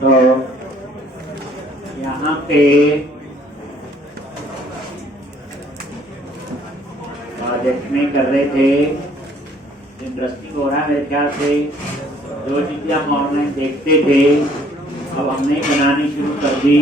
तो यहाँ पे प्रोजेक्ट में कर रहे थे, इंटरेस्टिंग हो रहा है मेरे ख्याल से। जो चीजें हम ऑनलाइन देखते थे अब हमने बनानी शुरू कर दी।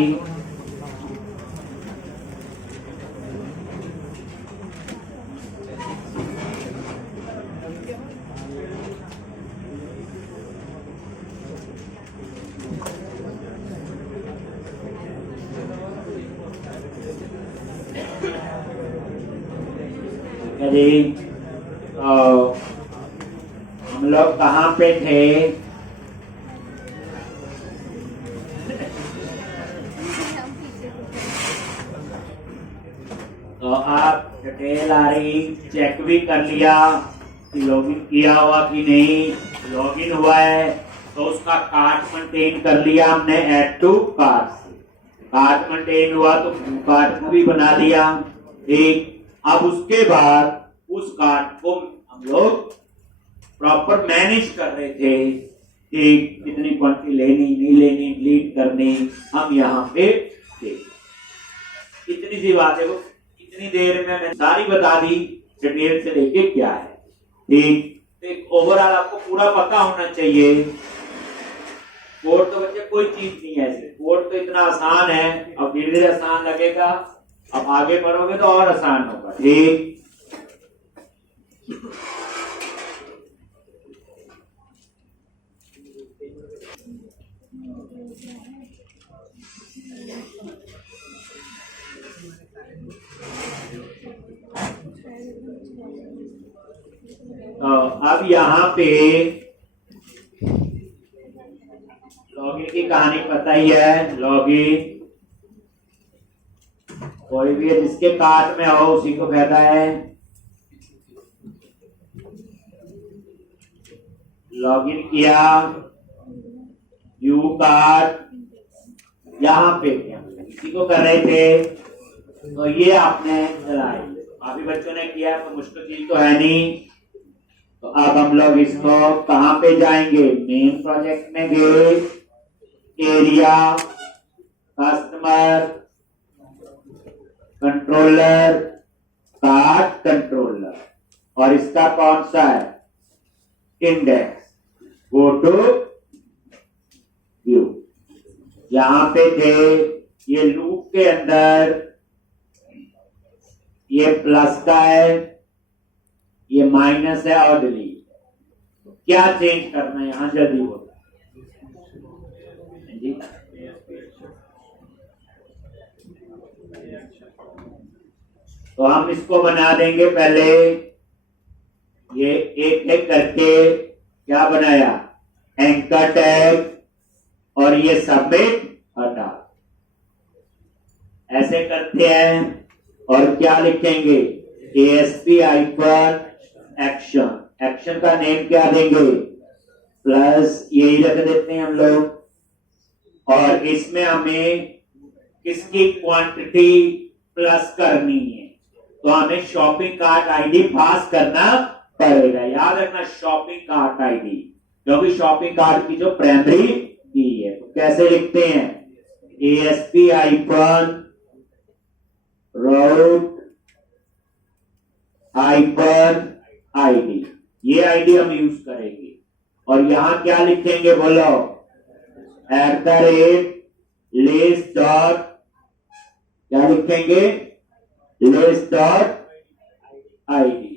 हम लोग कहाँ पे थे? तो आप डिटेल आ रही, चेक भी कर लिया कि लॉगिन किया हुआ कि नहीं। लॉगिन हुआ है तो उसका कार्ट मेंटेन कर लिया हमने, ऐड टू कार्ट से। कार्ट मेंटेन हुआ तो कार्ट को भी बना लिया। ठीक, अब उसके बाद उस कार्ट को हम लोग प्रॉपर मैनेज कर रहे थे कि कितनी क्वांटिटी लेनी नहीं लेनी, डिलीट करनी, हम यहाँ पे थे। इतनी सी बात है, वो इतनी देर में मैंने सारी बता दी डिटेल से लेके क्या है। ठीक, एक ओवरऑल आपको पूरा पता होना चाहिए। कोड तो बच्चे कोई चीज नहीं है ऐसे, कोड तो इतना आसान है। अब धीरे धीरे आसान लगेगा, अब आगे बढ़ोगे तो और आसान होगा। ठीक, अब यहाँ पे लॉगिन की कहानी पता ही है। लॉगिन कोई भी है जिसके कार्ट में हो उसी को कहता है लॉगिन किया। व्यू कार्ट यहाँ पे इसी को कर रहे थे, तो ये आपने चलाई। काफी बच्चों ने किया तो मुश्किल चीज तो है नहीं। तो अब हम लोग इसको कहाँ पे जाएंगे? मेन प्रोजेक्ट में गए, area, customer, controller, cart controller, और इसका कौन सा है? इंडेक्स। Go to view. यहां पे थे, ये लूप के अंदर ये प्लस का है, ये माइनस है और डिलीट। तो क्या चेंज करना है यहां? जल्दी बोलो जी। तो हम इसको बना देंगे। पहले ये एक एक करके क्या बनाया? एंकर टैग, और ये सबमिट हटा। ऐसे करते हैं। और क्या लिखेंगे? ASP hyphen action. एक्शन का नेम क्या देंगे? प्लस, यही रख देते हैं हम लोग। और इसमें हमें किसकी क्वांटिटी प्लस करनी है? तो हमें शॉपिंग कार्ट आईडी पास करना पड़ेगा। याद रखना, शॉपिंग कार्ट आईडी, क्योंकि शॉपिंग कार्ट की जो प्राइमरी की है। तो कैसे लिखते हैं? ASP हाइफन राउट हाइपर आईडी, ये आईडी हम यूज करेंगे। और यहां क्या लिखेंगे बोलो? @list डॉट, क्या लिखेंगे? list डॉट आईडी,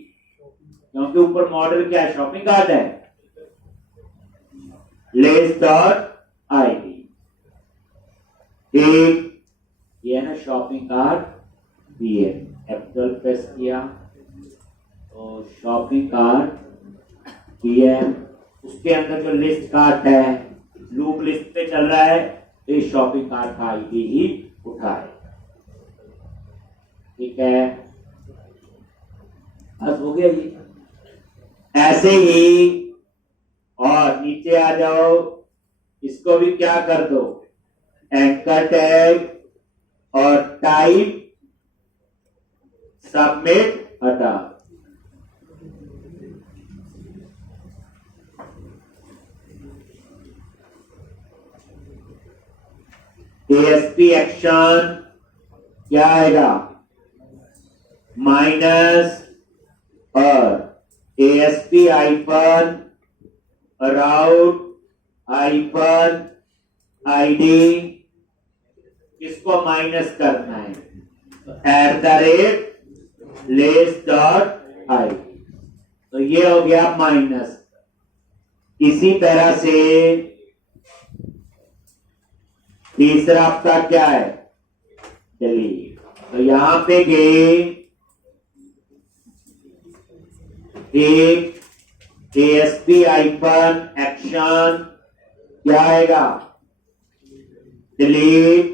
क्योंकि ऊपर मॉडल क्या है? शॉपिंग कार्ट है। list dot ID. ठीक, ये है ना shopping cart PM। F12 press किया तो शॉपिंग कार्ट PM, उसके अंदर जो लिस्ट कार्ट है, लूप लिस्ट पे चल रहा है, तो ये शॉपिंग कार्ट का आईडी ही उठाए। ठीक है, बस हो गया ये। ऐसे ही, और नीचे आ जाओ, इसको भी क्या कर दो? एंकर टैग और टाइप सबमिट हटा। ASP एक्शन क्या आएगा माइनस, और ASP आइपन राउट आइपन ID किसको माइनस करना है, @लेस.i। तो ये हो गया माइनस। इसी तरह से तीसरा आपका क्या है, डिलीट। तो यहां पे गए एक ASP आइपन एक्शन क्या आएगा, डिलीट,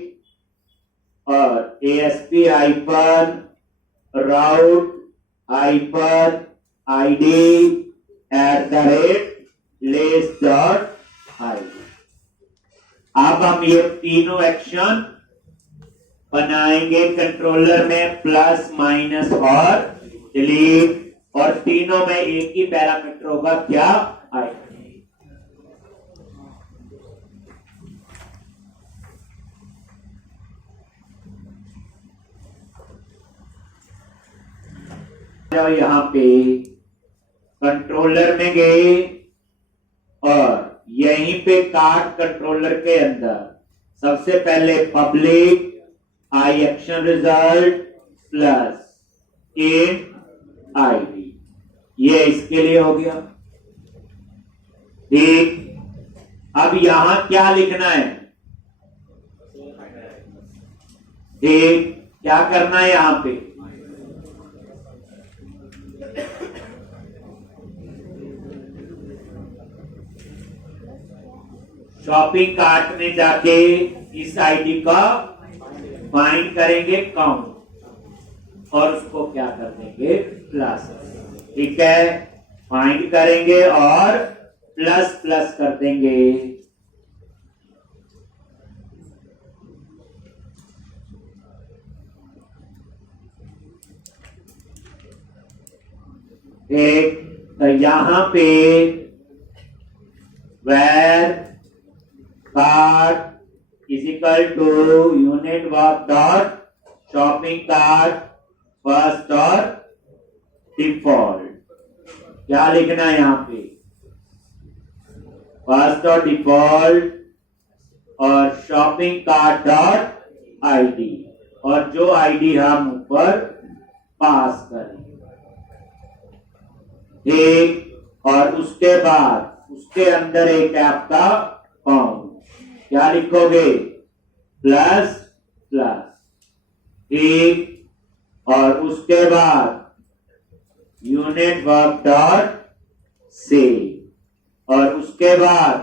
और ASP आइपन राउट आइपन ID @लेस.i। अब हम ये तीनों एक्शन बनाएंगे कंट्रोलर में, प्लस माइनस और डिलीट, और तीनों में एक ही पैरामीटर होगा क्या, आई। यहां पे कंट्रोलर में गए और यहीं पे कार्ड कंट्रोलर के अंदर सबसे पहले पब्लिक आई एक्शन रिजल्ट प्लस इन ID, ये इसके लिए हो गया। ठीक, अब यहां क्या लिखना है, ठीक, क्या करना है यहां पे, शॉपिंग कार्ट में जाके इस ID का फाइंड करेंगे काउंट, और उसको क्या कर देंगे, प्लस। ठीक है, फाइंड करेंगे और प्लस प्लस कर देंगे। एक तो यहां पे where cart is equal to unit work dot shopping cart first और डिफॉल्ट, क्या लिखना है यहां पे, फर्स्ट और डिफॉल्ट, और शॉपिंग कार्ट डॉट ID, और जो ID हम ऊपर पास करेंगे। ठीक, और उसके बाद उसके अंदर एक है आपका काउंट, क्या लिखोगे, प्लस प्लस। ठीक, और उसके बाद यूनिट वर्क डॉट से, और उसके बाद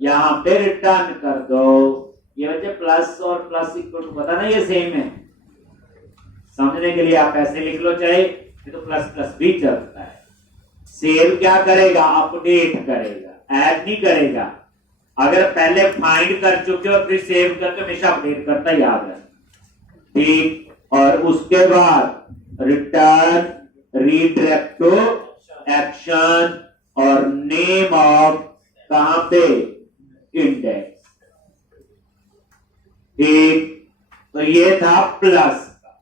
यहां पे रिटर्न कर दो। ये बच्चे प्लस और प्लस इक्वल पता ना, ये सेम है, समझने के लिए आप ऐसे लिख लो, चाहे ये तो प्लस प्लस भी चलता है। सेव क्या करेगा, अपडेट करेगा, ऐड नहीं करेगा। अगर पहले फाइंड कर चुके हो फिर सेव करके हमेशा अपडेट करता, याद है। ठीक, और उसके बाद रिटर्न रीडायरेक्ट टू एक्शन और नेम ऑफ कहां पे, इंडेक्स। ठीक, तो ये था प्लस का,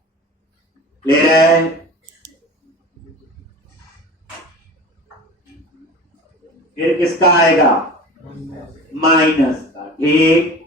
ले रहे हैं। फिर किसका आएगा, माइनस का। ठीक,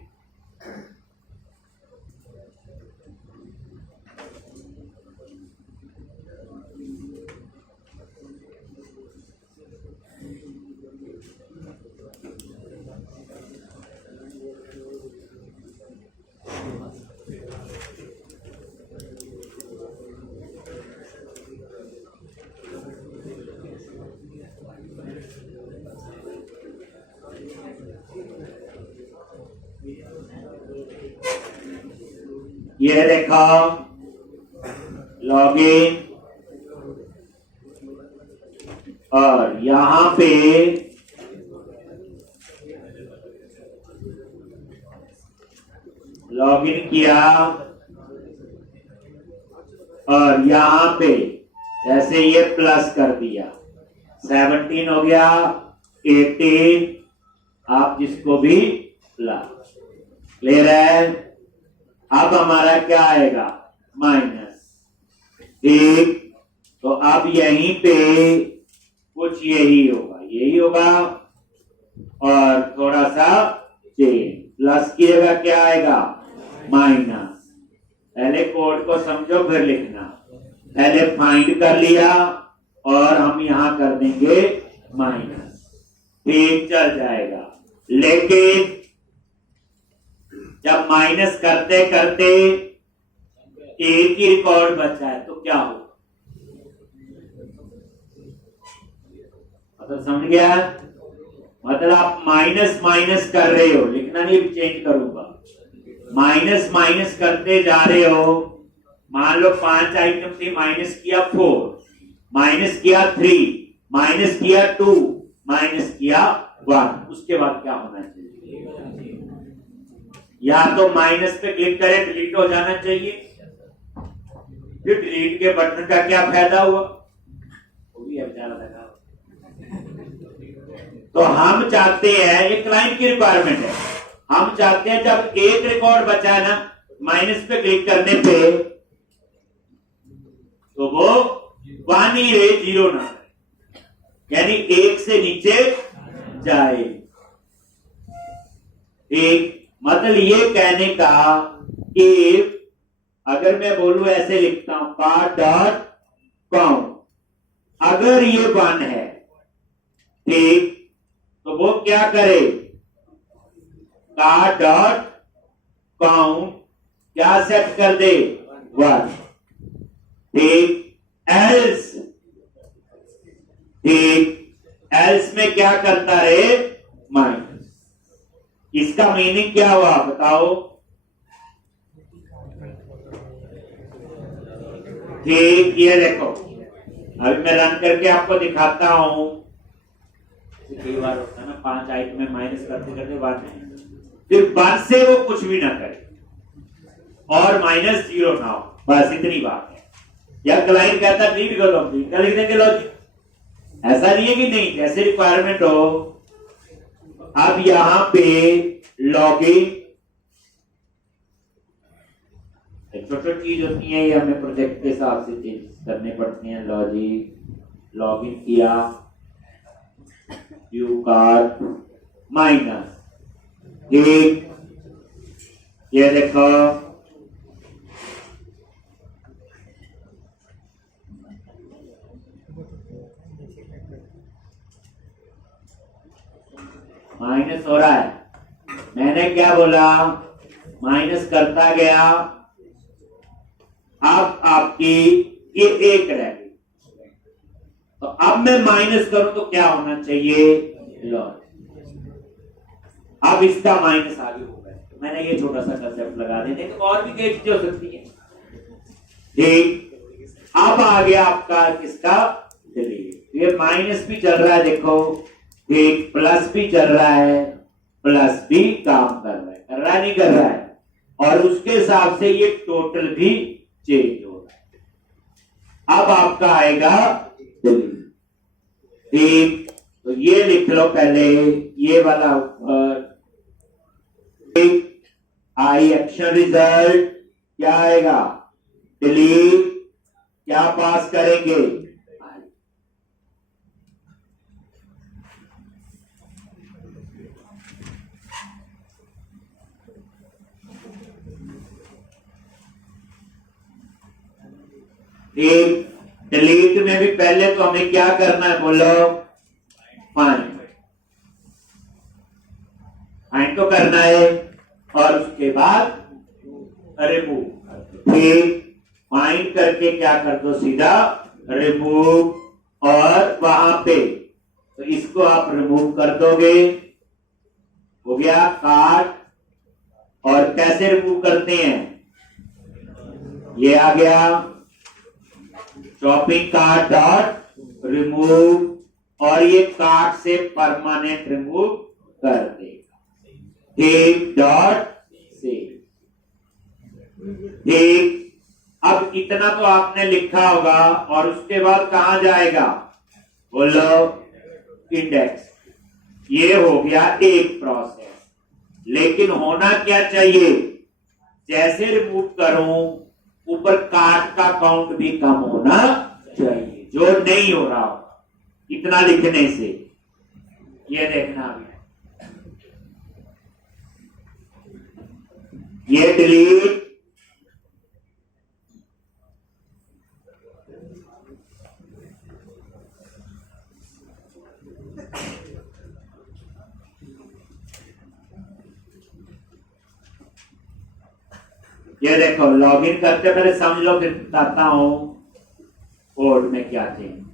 ये देखा लॉगिन, और यहां पे लॉगिन किया, और यहां पे ऐसे ये प्लस कर दिया, 17 हो गया, 18, आप जिसको भी प्लस ले रहे हैं। अब हमारा क्या आएगा माइनस। ठीक, तो अब यहीं पे कुछ यही होगा और थोड़ा सा चेंज, प्लस की जगह क्या आएगा माइनस। पहले कोड को समझो फिर लिखना। पहले फाइंड कर लिया और हम यहां कर देंगे माइनस, ठीक चल जाएगा। लेकिन जब माइनस करते करते एक ही रिकॉर्ड बचा है तो क्या होगा, मतलब समझ गया? मतलब आप माइनस माइनस कर रहे हो, लिखना नहीं, भी चेंज करूंगा। माइनस माइनस करते जा रहे हो। मान लो 5 आइटम थी, माइनस किया 4, माइनस किया 3, माइनस किया 2, माइनस किया 1। उसके बाद क्या होना चाहिए? या तो माइनस पे क्लिक करें, डिलीट हो जाना चाहिए। फिर डिलीट के बटन का क्या फायदा हुआ, वो भी अब ज्यादा लगा। तो हम चाहते हैं, ये क्लाइंट की रिक्वायरमेंट है, हम चाहते हैं जब एक रिकॉर्ड बचा है ना, माइनस पे क्लिक करने पे तो वो 1 ही रहे, 0 ना रहे, यानी 1 से नीचे जाए। एक मतलब ये कहने का कि अगर मैं बोलूं, ऐसे लिखता हूं cart.count, अगर ये 1 है, ठीक, तो वो क्या करे, cart.count क्या सेट कर दे 1, ठीक। एल्स में क्या करता रहे माइनस। इसका मीनिंग क्या हुआ बताओ? ठीक, ये देखो, अभी मैं रन करके आपको दिखाता हूं। कई बार होता है ना, 5 आइटम में माइनस करते करते 1 फिर 1 से वो कुछ भी ना करे और माइनस 0 ना हो, बस इतनी बात है। या क्लाइंट कहता डिलीट कर दो, डिलीट कर लिख देंगे लॉजिक। ऐसा नहीं है कि नहीं, जैसे रिक्वायरमेंट हो। अब यहां पे लॉगिन, छोटी छोटी चीज होती है, ये हमें प्रोजेक्ट के हिसाब से चेंज करने पड़ते हैं। लॉजिक, लॉगिन किया, व्यू कार्ड माइनस, ठीक, ये देखो माइनस हो रहा है। मैंने क्या बोला, माइनस करता गया। अब आपकी ये 1 रह गई, तो अब मैं माइनस करूं तो क्या होना चाहिए, लॉस। अब इसका माइनस आगे हो गया, तो मैंने ये छोटा सा कंसेप्ट लगा देने, तो और भी कई चीजें हो सकती है, ठीक। अब आ गया आपका किसका, डिलीट। ये माइनस भी चल रहा है, देखो, ठीक, प्लस भी चल रहा है, प्लस भी काम कर रहा है नहीं कर रहा है, और उसके हिसाब से ये टोटल भी चेंज हो रहा है। अब आपका आएगा डिलीट, ठीक, तो ये लिख लो पहले, ये वाला आई एक्शन रिजल्ट क्या आएगा, डिलीट, क्या पास करेंगे, एक। डिलीट में भी पहले तो हमें क्या करना है, बोलो, फाइंड तो करना है, और उसके बाद रिमूव, ठीक। फाइंड करके क्या कर दो, सीधा रिमूव, और वहां पे तो इसको आप रिमूव कर दोगे, हो गया कार्ट। और कैसे रिमूव करते हैं, ये आ गया शॉपिंग कार्ट डॉट रिमूव, और ये कार्ट से परमानेंट रिमूव कर देगा, ठीक, डॉट सेव, ठीक। अब इतना तो आपने लिखा होगा, और उसके बाद कहां जाएगा, बोलो, इंडेक्स। ये हो गया एक प्रोसेस, लेकिन होना क्या चाहिए, जैसे रिमूव करूं ऊपर कार्ट का काउंट भी कम होना चाहिए, जो नहीं हो रहा हो इतना लिखने से। ये देखना है, ये डिलीट, ये देखो लॉगिन करते पहले समझ लो, फिर बताता हूं कोड में क्या चेंज।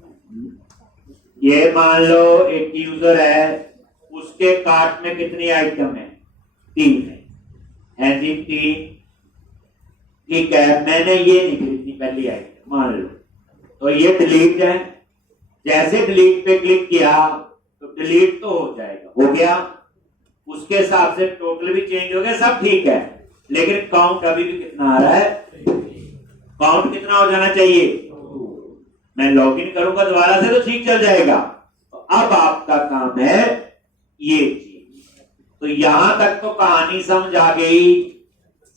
ये मान लो एक यूजर है, उसके कार्ट में कितनी आइटम है? 3 है जी, 3। ठीक है, मैंने ये नहीं खरीदनी पहली आइटम मान लो, तो ये डिलीट है। जैसे डिलीट पे क्लिक किया तो डिलीट तो हो जाएगा, हो गया। उसके हिसाब से टोटल भी चेंज हो गया, सब ठीक है, लेकिन काउंट अभी भी कितना आ रहा है? काउंट कितना हो जाना चाहिए? मैं लॉगिन करूंगा दोबारा से तो ठीक चल जाएगा। तो अब आपका काम है ये चीज। तो यहां तक तो कहानी समझ आ गई।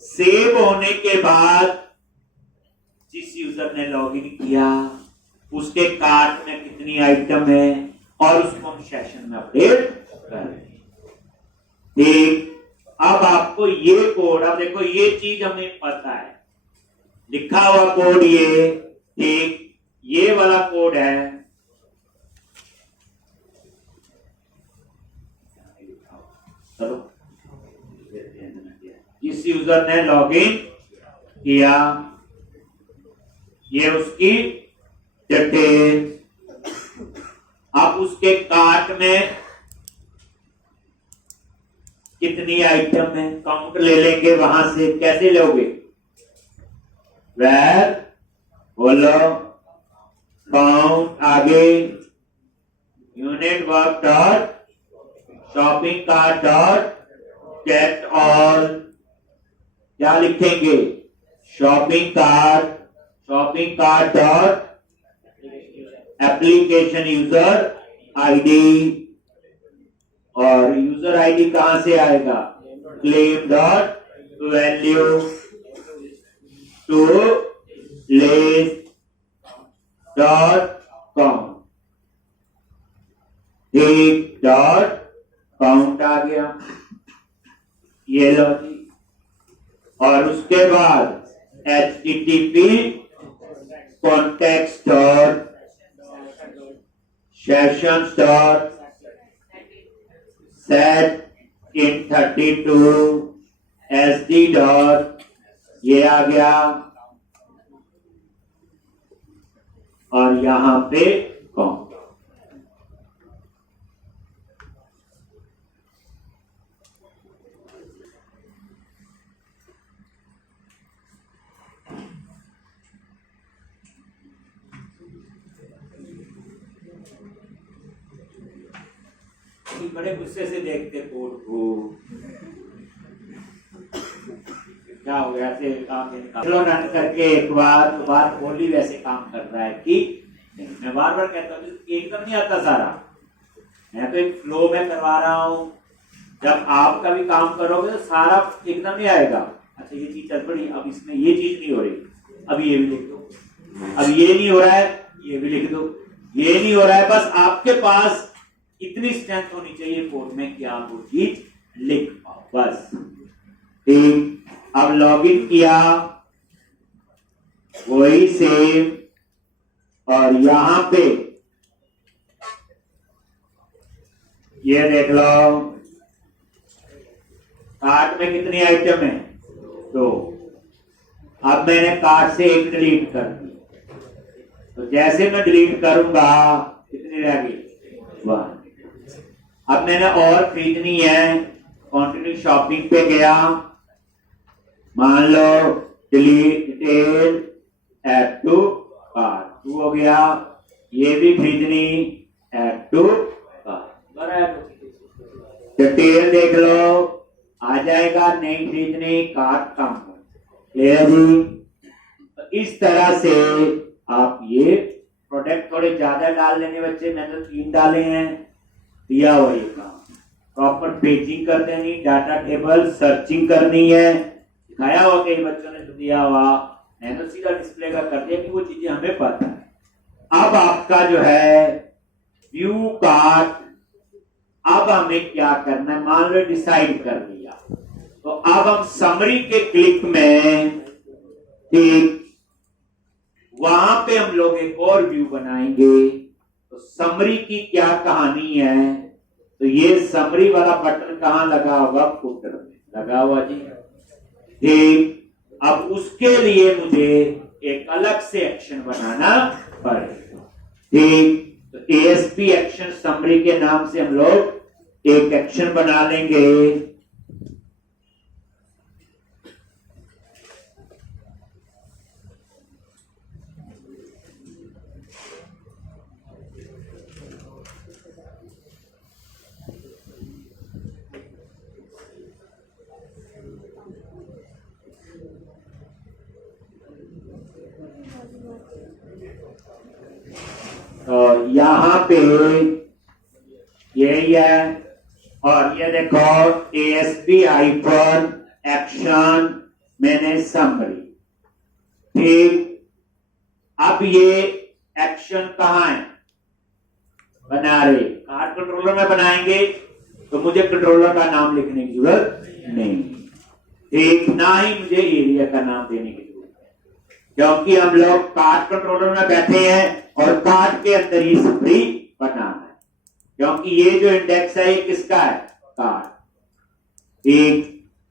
सेव होने के बाद जिस यूजर ने लॉगिन किया उसके कार्ट में कितनी आइटम है और उसको हम सेशन में अपडेट कर रहे हैं। ठीक, अब आपको ये कोड, अब देखो ये चीज हमें पता है, लिखा हुआ कोड ये, ठीक, ये वाला कोड है। चलो, जिस यूजर ने लॉगिन किया, ये उसकी डिटेल। अब उसके कार्ट में कितनी आइटम है काउंट ले लेंगे वहां से। कैसे लोगे? वेर बोलो काउंट, आगे unit work dot shopping cart dot get all. क्या लिखेंगे? Shopping cart dot application user ID, और यूजर आईडी कहां से आएगा? Claim dot value to list dot count, ठीक, डॉट काउंट आ गया, ये लो जी। और उसके बाद http context dot sessions dot set int 32 SD dot, ये आ गया, और यहां पे काउंट। बड़े गुस्से से देखते कोड को, क्या हो गया? ऐसे काम चलो रन करके एक बार तो बात बोली वैसे काम कर रहा है कि नहीं। मैं बार बार कहता हूँ एकदम नहीं आता सारा, मैं तो एक फ्लो में करवा रहा हूँ। जब आप कभी काम करोगे तो सारा एकदम नहीं आएगा। अच्छा ये चीज चल पड़ी, अब इसमें ये चीज नहीं हो रही, अब ये भी लिख दो, अब ये नहीं हो रहा है, ये भी लिख दो, ये नहीं हो रहा है। बस आपके पास इतनी स्ट्रेंथ होनी चाहिए कोड में कि आप वो चीज लिख पाओ, बस। ठीक, अब लॉगिन किया, वही सेम, और यहां पे ये देख लो कार्ट में कितनी आइटम है? 2। अब मैंने कार्ट से एक डिलीट कर दी, तो जैसे मैं डिलीट करूंगा कितनी रह गई? 1। अब मैंने और खरीदनी है, कंटिन्यू शॉपिंग पे गया, मान लो डिटेल ऐड टू कार्ट 2 हो गया, ये भी खरीदनी ऐड टू कार्ट, डिटेल देख लो आ जाएगा, नहीं खरीदनी कार्ट कम ले जी। तो इस तरह से आप ये प्रोडक्ट थोड़े ज्यादा डाल लेंगे बच्चे, मैंने तो 3 डाले हैं, दिया हुआ ये काम। प्रॉपर पेजिंग कर देनी, डाटा टेबल सर्चिंग करनी है, दिखाया हुआ, कई बच्चों ने तो दिया हुआ, मैंने सीधा डिस्प्ले का कर दिया कि वो चीजें हमें पता है। अब आपका जो है व्यू कार्ड, अब हमें क्या करना है, मान लो डिसाइड कर लिया, तो अब हम समरी के क्लिक में ठीक वहां पे हम लोग एक और व्यू बनाएंगे। तो समरी की क्या कहानी है, तो ये समरी वाला बटन कहां लगा होगा, फुटर में लगा हुआ जी। ठीक, अब उसके लिए मुझे एक अलग से एक्शन बनाना पड़ेगा। ठीक, तो एएसपी एक्शन समरी के नाम से हम लोग एक एक्शन बना लेंगे। तो यहां पे यही है, और ये देखो एएसपी हाइफन एक्शन मैंने समरी। ठीक, अब ये एक्शन कहां है, बना रहे कार्ड कंट्रोलर में बनाएंगे, तो मुझे कंट्रोलर का नाम लिखने की जरूरत नहीं। ठीक, ना ही मुझे एरिया का नाम देने की जरूरत है, क्योंकि हम लोग कार्ड कंट्रोलर में बैठे हैं और कार्ड के अंदर ही समरी बनाना है, क्योंकि ये जो इंडेक्स है ये किसका है, कार्ड। ठीक,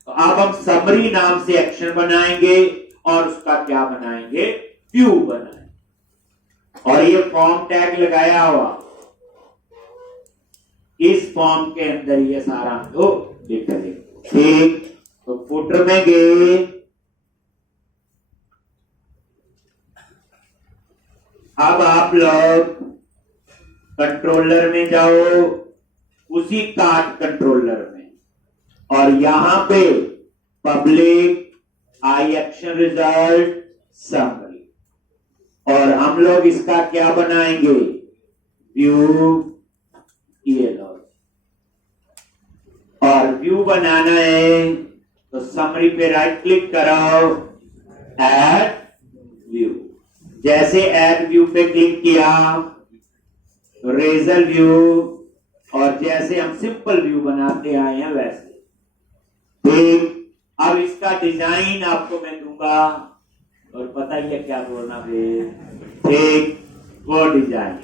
तो अब हम समरी नाम से एक्शन बनाएंगे और उसका क्या बनाएंगे, व्यू बनाएंगे। और ये फॉर्म टैग लगाया हुआ, इस फॉर्म के अंदर ये सारा हम लोग लिख देंगे। ठीक, तो फुटर में गए, अब आप लोग कंट्रोलर में जाओ, उसी कार्ड कंट्रोलर में, और यहां पे पब्लिक आई एक्शन रिजल्ट समरी, और हम लोग इसका क्या बनाएंगे, व्यू। ये लो, और व्यू बनाना है तो समरी पे राइट क्लिक करो, ऐड व्यू। जैसे ऐड व्यू पे क्लिक किया तो रेजर व्यू, और जैसे हम सिंपल व्यू बनाते आए हैं वैसे। ठीक, अब इसका डिजाइन आपको मैं दूंगा, और पता ही है क्या बोलना फिर। ठीक, वो डिजाइन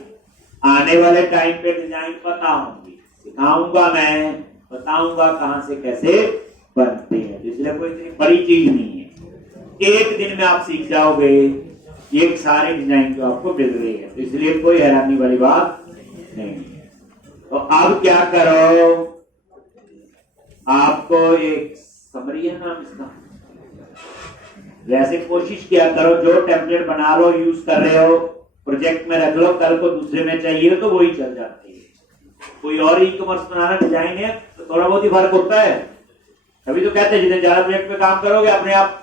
आने वाले टाइम पे डिजाइन पता होंगी, सिखाऊंगा मैं, बताऊंगा कहां से कैसे बनते हैं, इसलिए कोई इतनी बड़ी चीज नहीं है, एक दिन में आप सीख जाओगे ये सारे डिजाइन जो आपको मिल रही है, तो इसलिए कोई हैरानी वाली बात नहीं है। तो अब क्या करो, आपको एक समरी है नाम इसका, वैसे कोशिश किया करो जो टेम्पलेट बना लो, यूज कर रहे हो, प्रोजेक्ट में रख लो, कल को दूसरे में चाहिए तो वही चल जाती है। कोई और ई कॉमर्स बनाना डिजाइन है तो थोड़ा बहुत ही फर्क होता है, तभी तो कहते हैं जितने ज्यादा प्रोजेक्ट में काम करोगे अपने आप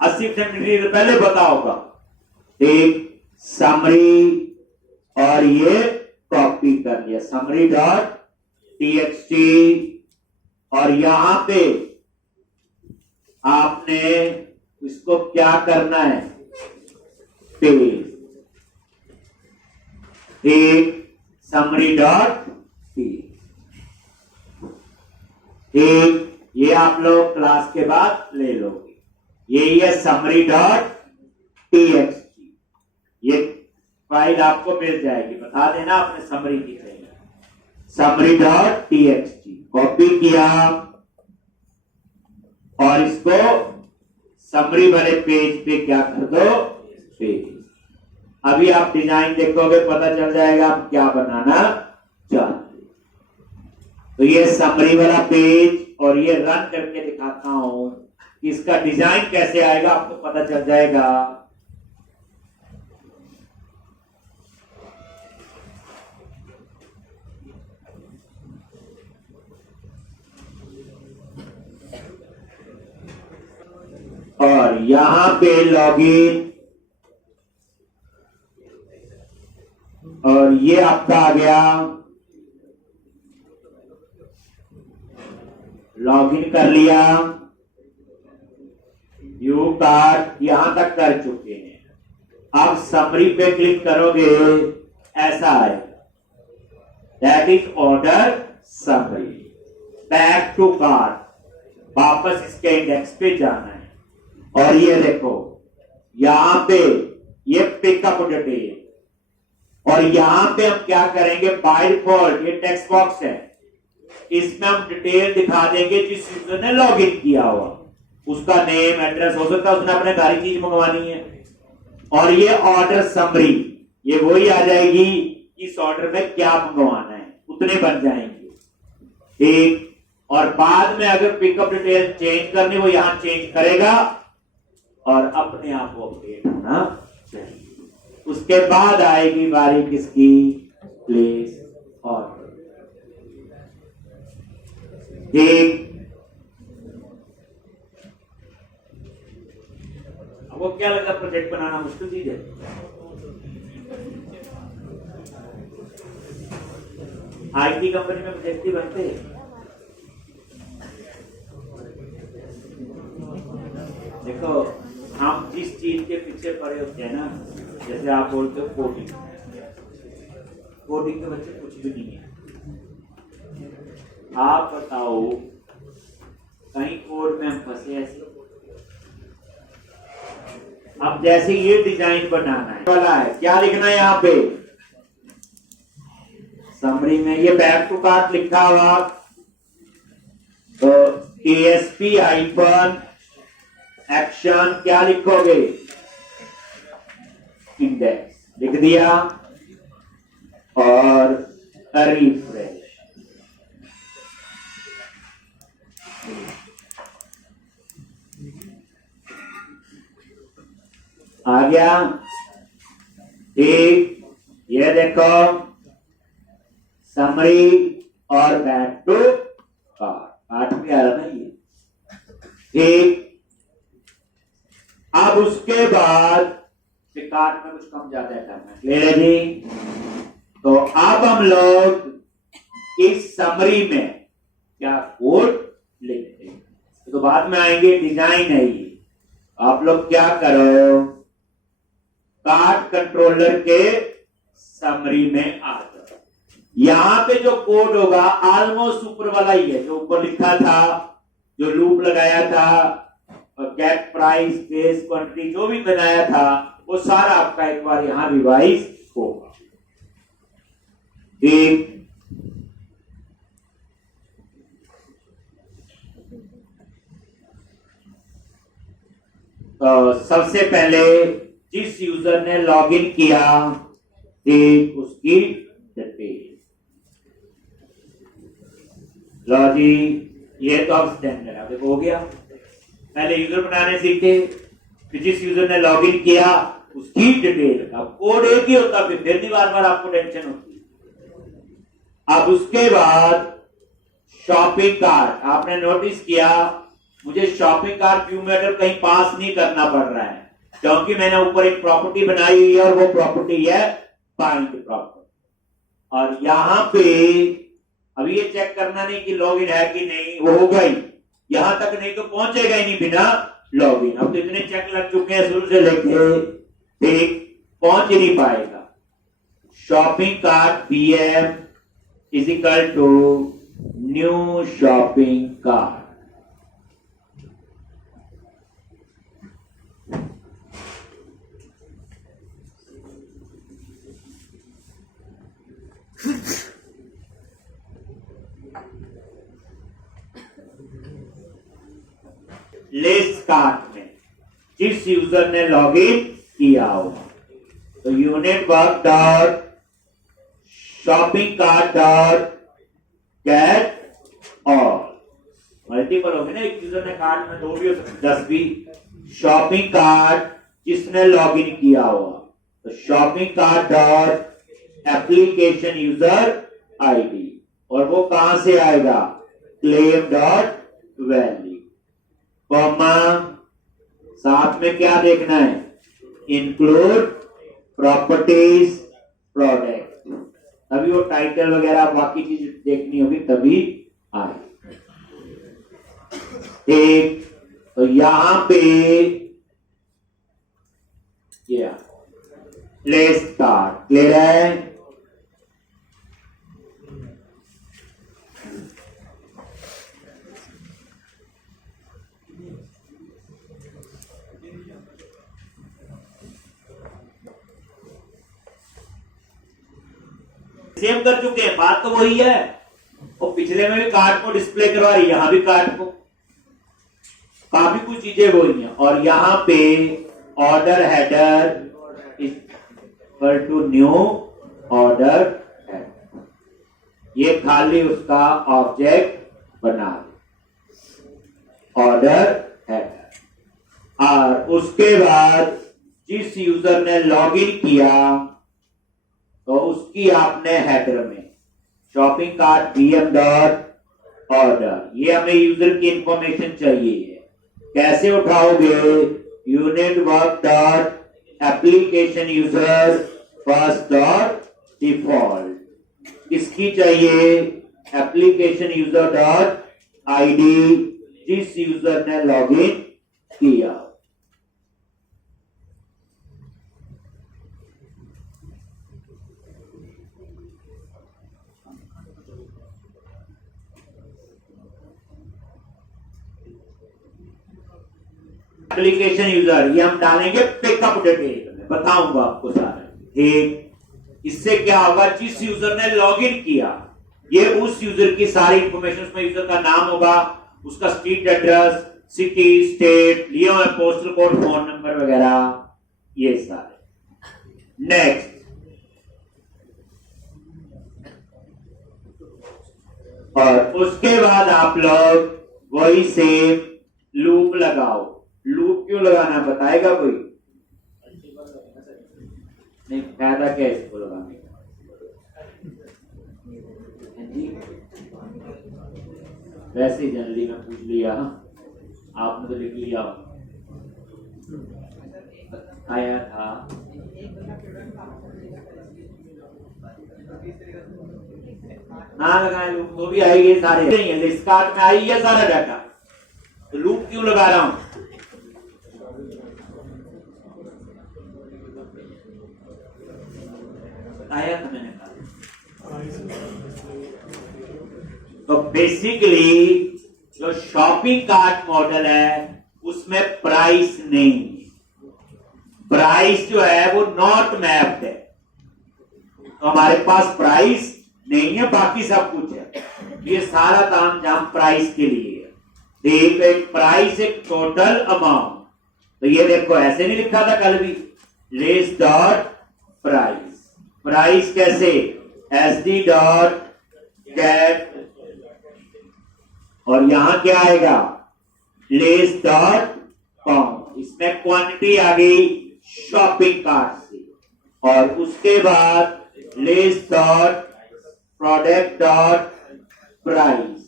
80% पहले पता होगा। एक समरी, और ये कॉपी कर लिया समरी डॉट टीएक्सटी, और यहां पे आपने इसको क्या करना है, पेज। एक समरी डॉट टी, एक ये आप लोग क्लास के बाद ले लोगे, ये समरी डॉट टीएक्सटी, ये फाइल आपको मिल जाएगी, बता देना आपने समरी की चाहिए, समरी डॉट टीएक्सटी कॉपी किया, और इसको समरी वाले पेज पे क्या कर दो, पेज। अभी आप डिजाइन देखोगे पता चल जाएगा आप क्या बनाना चाहते। तो ये समरी वाला पेज, और ये रन करके दिखाता हूं कि इसका डिजाइन कैसे आएगा, आपको पता चल जाएगा। और यहां पे लॉगिन, और ये आपका आ गया, लॉगिन कर लिया। व्यू कार्ड यहां तक कर चुके हैं। अब समरी पे क्लिक करोगे, ऐसा आएगा, that is order summary. Back to card, वापस इसके इंडेक्स पे जाना है और ये देखो यहां पे ये पिकअप डिटेल, और यहां पे हम क्या करेंगे, बाय डिफॉल्ट ये टेक्स्ट बॉक्स है, इसमें हम डिटेल दिखा देंगे जिस यूजर ने लॉग इन किया हुआ, उसका नेम एड्रेस हो सकता है, उसने अपने सारी चीज मंगवानी है। और ये ऑर्डर समरी, ये वही आ जाएगी इस ऑर्डर में क्या मंगवाना है, उतने बन जाएंगे, ठीक। और बाद में अगर पिकअप डिटेल चेंज करनी हो, यहां चेंज करेगा और अपने आप वो अपडेट होना चाहिए। उसके बाद आएगी बारी किसकी, प्लेस ऑर्डर, ठीक। अब वो क्या लगा, प्रोजेक्ट बनाना मुश्किल चीज है। आईटी कंपनी में प्रोजेक्ट ही बनते हैं। देखो हम जिस चीज के पीछे पड़े होते हैं ना, जैसे आप बोलते हो कोडिंग, कोडिंग के बच्चे कुछ भी नहीं है। आप बताओ कहीं कोड में हम फंसे ऐसे। अब जैसे ये डिजाइन बनाना है वाला है, क्या लिखना है यहाँ पे समरी में, ये बैक टू कार्ट लिखा हुआ, तो ASP आइकन एक्शन क्या लिखोगे, इंडेक्स लिख दिया और रिफ्रेश। आ गया, ठीक। ये देखो समरी और बैक टू कार्ट भी आ रहा ना ये, ठीक। अब उसके बाद कार्ट में कुछ कम ज्यादा करना, क्लियर है जी। तो अब हम लोग इस समरी में क्या कोड लिखते हैं, तो बाद में आएंगे, डिजाइन है ये। आप लोग क्या करो, कार्ट कंट्रोलर के समरी में आ जाओ। यहां पे जो कोड होगा ऑलमोस्ट ऊपर वाला ही है, जो ऊपर लिखा था, जो लूप लगाया था, गेट प्राइस, बेस क्वांटिटी जो भी बनाया था, वो सारा आपका एक बार यहां रिवाइज होगा, ठीक। तो सबसे पहले जिस यूजर ने लॉगिन किया, ठीक, उसकी डिटेल, लो जी, ये तो अब स्टैंडर्ड है, देखो हो गया। पहले यूजर बनाने सीखे, फिर जिस यूजर ने लॉगिन किया उसकी डिटेल, का कोड एक ही होता, फिर नहीं बार बार आपको टेंशन होती। अब उसके बाद शॉपिंग कार्ट, आपने नोटिस किया मुझे शॉपिंग कार्ट व्यू मेथड कहीं पास नहीं करना पड़ रहा है, क्योंकि मैंने ऊपर एक प्रॉपर्टी बनाई हुई है और वो प्रॉपर्टी है बाइंड प्रॉपर्टी। और यहां पे अभी ये चेक करना नहीं कि लॉगिन है कि नहीं, वो होगा ही, यहां तक नहीं तो पहुंचेगा ही नहीं बिना लॉगिन। अब तो इतने चेक लग चुके हैं शुरू से लेके, ठीक, पहुंच ही नहीं पाएगा। Shopping cart PM is equal to new shopping cart, list cart में जिस यूजर ने लॉगिन किया होगा, तो unit work dot shopping cart dot get all, multiple होगी ना, एक यूजर ने कार्ट में 2 भी हो सकते 10 भी। शॉपिंग कार्ट जिसने लॉगिन किया हुआ, तो shopping cart dot application user ID, और वो कहां से आएगा, क्लेम डॉट वैल्यू, कॉमा, साथ में क्या देखना है, इंक्लूड प्रॉपर्टीज प्रोडक्ट, तभी वो टाइटल वगैरह बाकी चीज देखनी होगी तभी आए, ठीक। तो यहां पे ये प्लेस कार्ड क्लियर है। सेम कर चुके हैं, बात तो वही है। और पिछले में भी कार्ड को डिस्प्ले करवा रही है, यहां भी कार्ड को, काफी कुछ चीजें वही हैं। और यहां पे order header equal to new order header, ये खाली उसका ऑब्जेक्ट बना ऑर्डर हेडर। और उसके बाद जिस यूजर ने लॉगिन किया तो उसकी आपने हेडर में shopping cart BM dot order, ये हमें यूजर की इंफॉर्मेशन चाहिए है। कैसे उठाओगे? Unit work dot application user first dot default, किसकी चाहिए? एप्लीकेशन यूजर डॉट आईडी, जिस यूजर ने लॉगिन किया। एप्लीकेशन यूजर, ये हम डालेंगे पिकअप डिटेल में, बताऊंगा आपको सारा। ठीक, इससे क्या होगा? जिस यूजर ने लॉगिन किया, ये उस यूजर की सारी इंफॉर्मेशन, उसमें यूजर का नाम होगा, उसका स्ट्रीट एड्रेस, सिटी, स्टेट, लिया हुआ पोस्टल कोड, फोन नंबर वगैरह, ये सारे। नेक्स्ट, और उसके बाद आप लोग वही सेम लूप लगाओ। लूप क्यों लगाना बताएगा कोई? नहीं, फायदा क्या है इसको लगाने का? वैसे ही जनरली में पूछ लिया, आपने तो लिख लिया, आया था। ना लगाए लूप तो भी आएगी, सारे नहीं है, लिस्ट कार्ड में आई है सारा डाटा, तो लूप क्यों लगा रहा हूं? बताया था मैंने कहा। तो बेसिकली जो शॉपिंग कार्ट मॉडल है उसमें प्राइस नहीं, प्राइस जो है वो नॉट मैप्ड है। तो हमारे पास प्राइस नहीं है, बाकी सब कुछ है। ये सारा काम जाम प्राइस के लिए है। देखो, एक प्राइस, एक टोटल अमाउंट। तो ये देखो, ऐसे नहीं लिखा था कल भी, लेस डॉट प्राइस। प्राइस कैसे? एस डी डॉट गेट, और यहां क्या आएगा? Less dot count. इसमें क्वांटिटी आ गई शॉपिंग कार्ट से, और उसके बाद less dot product dot price,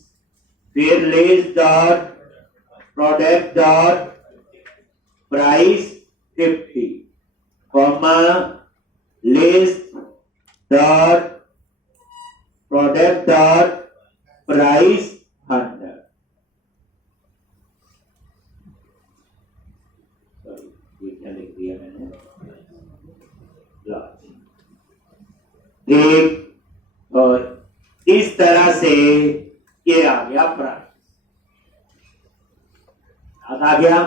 फिर less dot product dot price 50, comma less dot product dot price 100। ये क्या लिख दिया मैंने? एक, और इस तरह से ये आ गया प्राइस, याद आ गया।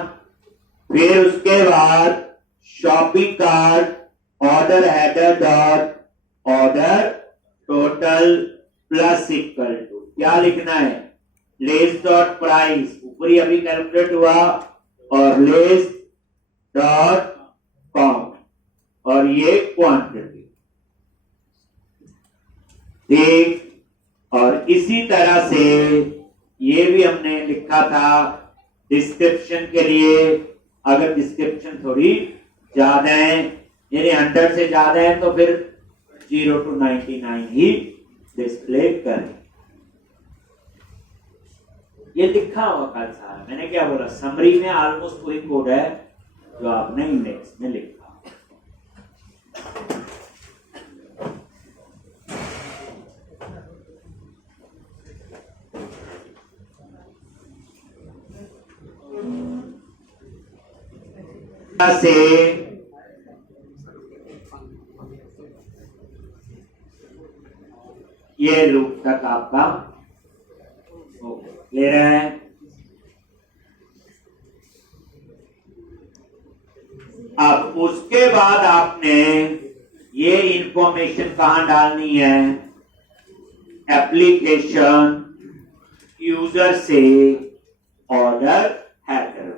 फिर उसके बाद shopping cart order header dot order total plus equal to, क्या लिखना है? लेस डॉट प्राइस, ऊपरी अभी कैलकुलेट हुआ, और लेस डॉट काउंट, और ये क्वांटिटी। ठीक, और इसी तरह से ये भी हमने लिखा था डिस्क्रिप्शन के लिए। अगर डिस्क्रिप्शन थोड़ी ज्यादा है, यानी 100 से ज्यादा है, तो फिर 0 to 99 ही डिस्प्ले करें। ये लिखा हुआ कल सारा, मैंने क्या बोला, समरी में ऑलमोस्ट वही कोड है जो आपने इंडेक्स में लिखा। से ये लूप तक आपका ले रहे हैं। अब उसके बाद आपने ये इंफॉर्मेशन कहां डालनी है, एप्लीकेशन यूजर से ऑर्डर हेडर।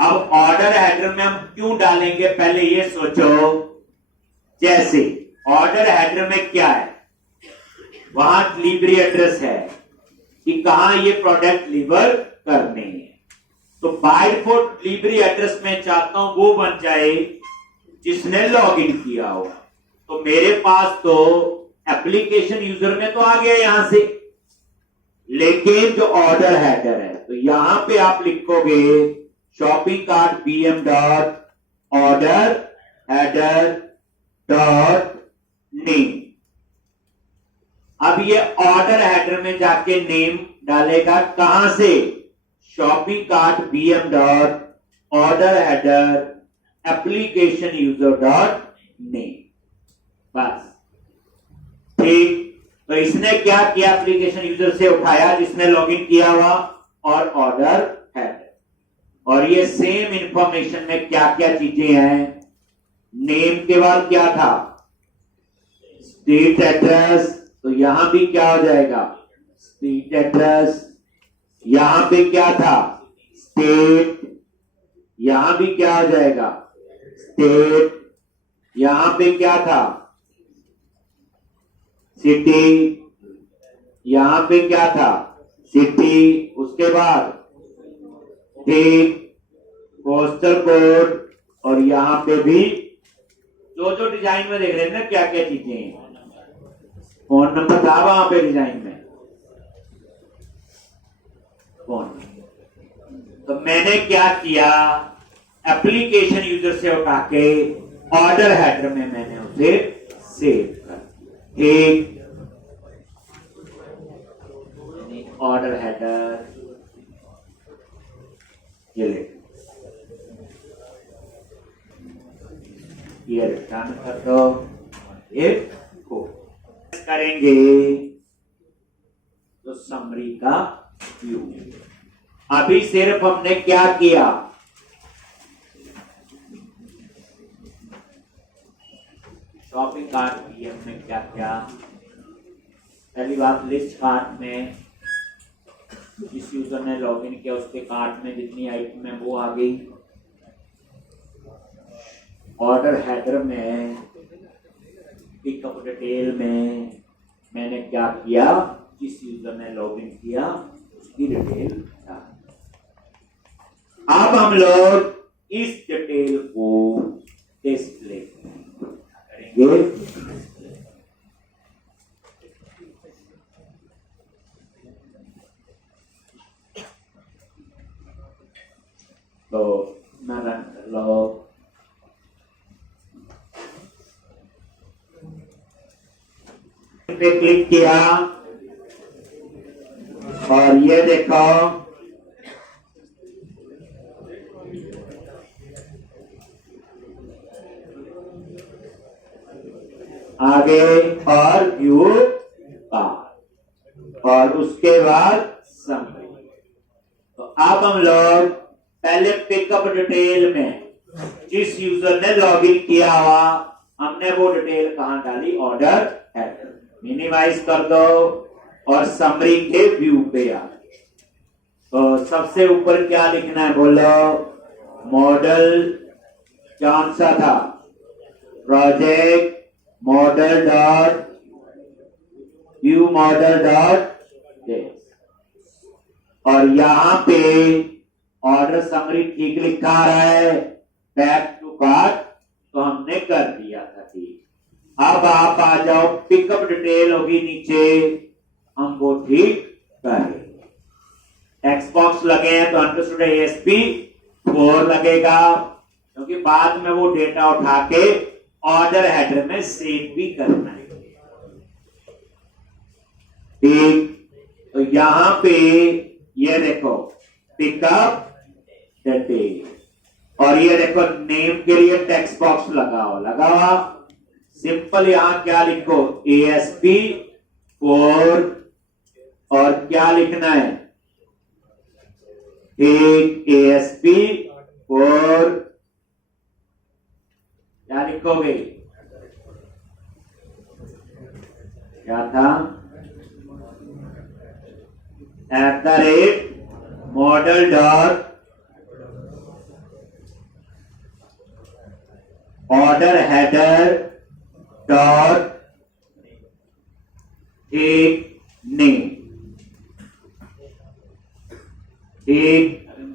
अब ऑर्डर हेडर में हम क्यों डालेंगे, पहले ये सोचो। जैसे ऑर्डर हेडर में क्या है, वहां डिलीवरी एड्रेस है कि कहां ये प्रोडक्ट डिलीवर करने हैं। तो बाय डिफॉल्ट डिलीवरी एड्रेस में चाहता हूं वो बन जाए जिसने लॉगिन किया हो। तो मेरे पास तो एप्लीकेशन यूजर में तो आ गया यहां से, लेकिन जो ऑर्डर हेडर है तो यहां पे आप लिखोगे shopping cart BM dot order header dot name. अब ये ऑर्डर हेडर में जाके नेम डालेगा, कहां से, shopping cart BM dot order header application user dot name. बस ठीक। तो इसने क्या किया, एप्लीकेशन यूजर से उठाया जिसने लॉगिन किया हुआ और ऑर्डर हेडर। और ये सेम इंफॉर्मेशन में क्या क्या चीजें हैं, नेम के बाद क्या था, स्ट्रीट एड्रेस। तो यहां भी क्या हो जाएगा, स्ट्रीट एड्रेस। यहां पे क्या था, स्टेट। यहां भी क्या हो जाएगा, स्टेट। यहां पे क्या था, सिटी। यहां पे क्या था, सिटी। उसके बाद स्टेट, पोस्टल कोड। और यहां पे भी जो जो डिजाइन में देख रहे हैं ना क्या क्या चीजें हैं, फोन नंबर था वहां पे डिजाइन में, फोन। तो मैंने क्या किया, एप्लीकेशन यूजर से उठा के ऑर्डर हेडर में मैंने उसे सेव कर दिया। एक ऑर्डर हेडर ये ले, ये रिटर्न कर दो। एक को करेंगे तो समरी का व्यू। अभी सिर्फ हमने क्या किया, शॉपिंग कार्ट बीएम में क्या क्या, पहली बात लिस्ट कार्ट में जिस यूजर ने लॉगिन किया उसके कार्ट में जितनी आइटम है वो आ गई। ऑर्डर हेडर में पिकअप डिटेल में मैंने क्या किया, जिस यूजर ने लॉगिन किया उसकी डिटेल था। अब हम लोग इस डिटेल को डिस्प्ले करेंगे। तो मैं रन कर लो, पे क्लिक किया और ये देखो आगे और व्यू और उसके बाद समरी। तो अब हम लोग पहले पिकअप डिटेल में जिस यूजर ने लॉगिन किया हुआ हमने वो डिटेल कहां डाली, ऑर्डर हेडर। मिनिमाइज कर दो और समरी के व्यू पे आ। तो सबसे ऊपर क्या लिखना है बोलो, मॉडल कौन सा था, project model dot view model dot. और यहां पे ऑर्डर समरी ठीक लिखा आ रहा है, बैक टू कार्ट तो हमने कर दिया था ठीक। अब आप आ जाओ, पिकअप डिटेल होगी नीचे, हम वो ठीक करें। टेक्स्ट बॉक्स लगे हैं तो अंडरस्टूड ASP 4 लगेगा, क्योंकि बाद में वो डेटा उठा के ऑर्डर हेडर में सेव भी करना है ठीक। तो यहां पे ये देखो पिकअप डिटेल, और ये देखो नेम के लिए टेक्स्ट बॉक्स लगाओ सिंपल। यहां क्या लिखो ASP 4 और क्या लिखना है एक ASP 4 क्या लिखोगे क्या था @model dot order header dot एक नेम एक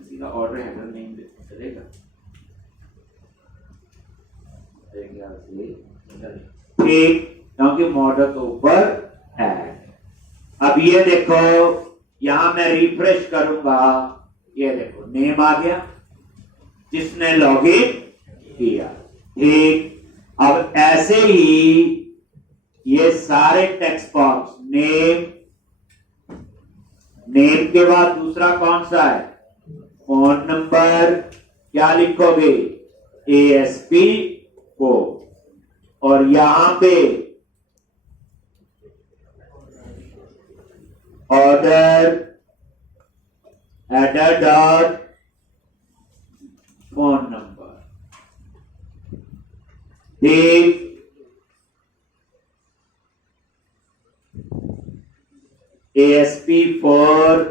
सीधा ऑर्डर हेडर नेम चलेगा ठीक क्योंकि मॉडल के ऊपर है। अब ये देखो यहां मैं रिफ्रेश करूंगा ये देखो नेम आ गया जिसने लॉगिन किया। ठीक अब ऐसे ही ये सारे टेक्स्ट बॉक्स नेम के बाद दूसरा कौन सा है फोन नंबर क्या लिखोगे ASP को और यहां पे order header dot phone number. ठीक ASP 4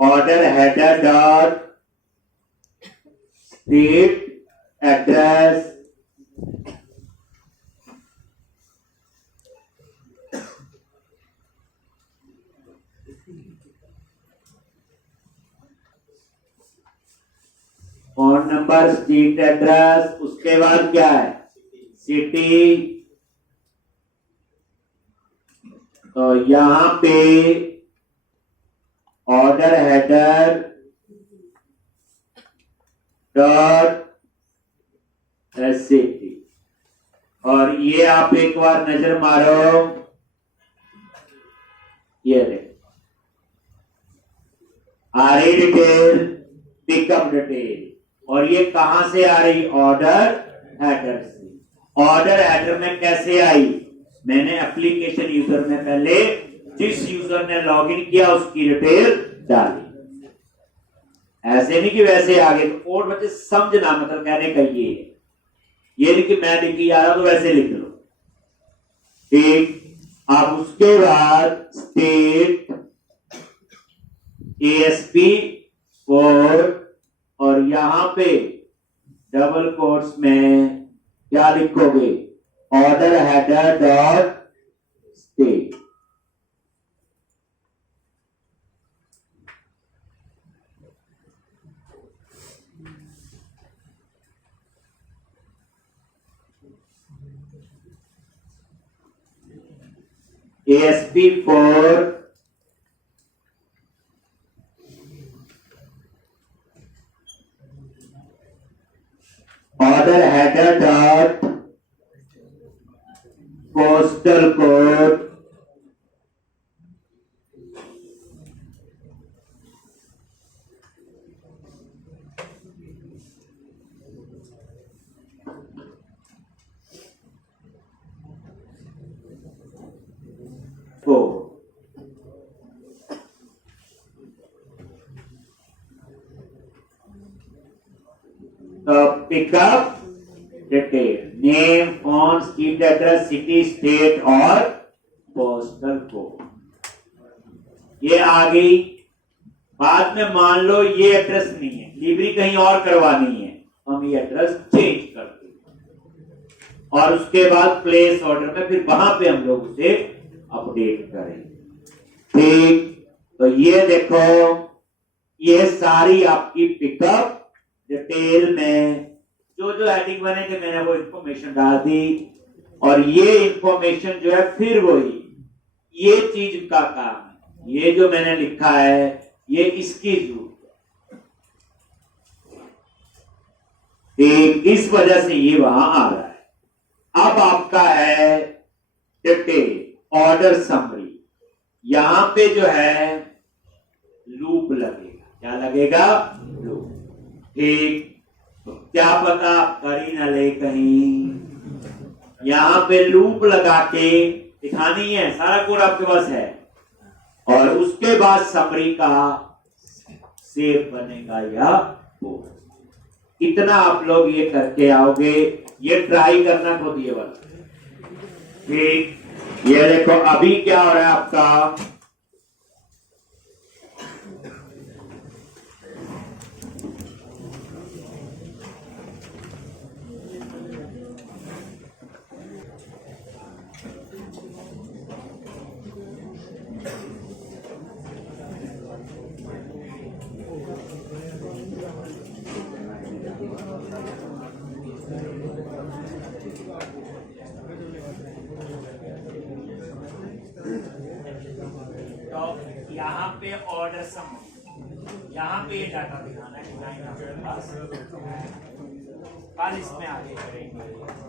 order header dot state address phone number street address उसके बाद क्या है सिटी। तो यहां पे ऑर्डर हेडर डॉट सिटी और ये आप एक बार नजर मारो ये देखो आ रही डिटेल पिकअप डिटेल और ये कहां से आ रही ऑर्डर हेडर से। ऑर्डर हेडर में कैसे आई मैंने एप्लीकेशन यूजर में पहले जिस यूजर ने लॉगिन किया उसकी डिटेल डाली ऐसे नहीं कि वैसे आगे। तो और बच्चे समझना मतलब कहने का ये नहीं कि मैं लिखी जा रहा तो वैसे लिख लो। ठीक अब उसके बाद स्टेट ASP 4 और यहां पे डबल कोट्स में क्या लिखोगे order header dot state. ASP 4 order header dot postal code को pickup detail name phone street address city state और पोस्टल कोड ये आ गई। बाद में मान लो ये एड्रेस नहीं है डिलीवरी कहीं और करवानी है हम ये एड्रेस चेंज करते हैं और उसके बाद प्लेस ऑर्डर में फिर वहां पे हम लोग उसे अपडेट करेंगे। ठीक तो ये देखो ये सारी आपकी पिकअप डिटेल में जो हेडिंग बने थे मैंने वो इंफॉर्मेशन डाल दी और ये इंफॉर्मेशन जो है फिर वही ये चीज का काम है। ये जो मैंने लिखा है ये इसकी जरूरत है इस वजह से ये वहां आ रहा है। अब आपका है डिटेल ऑर्डर समरी यहां पे जो है लूप लगेगा। क्या लगेगा? ब्लू। ठीक, तो क्या पता आप कर ही ना ले कहीं। यहाँ पे लूप लगा के दिखानी है, सारा कोड आपके पास है, और उसके बाद समरी का सेव बनेगा या कोड। इतना आप लोग ये करके आओगे, ये ट्राई करना खुद ये वाला। ठीक, ये देखो अभी क्या हो रहा है आपका, तो यहाँ पे ऑर्डर सम, यहाँ पे ये डाटा दिखाना है, कल इसमें आगे करेंगे।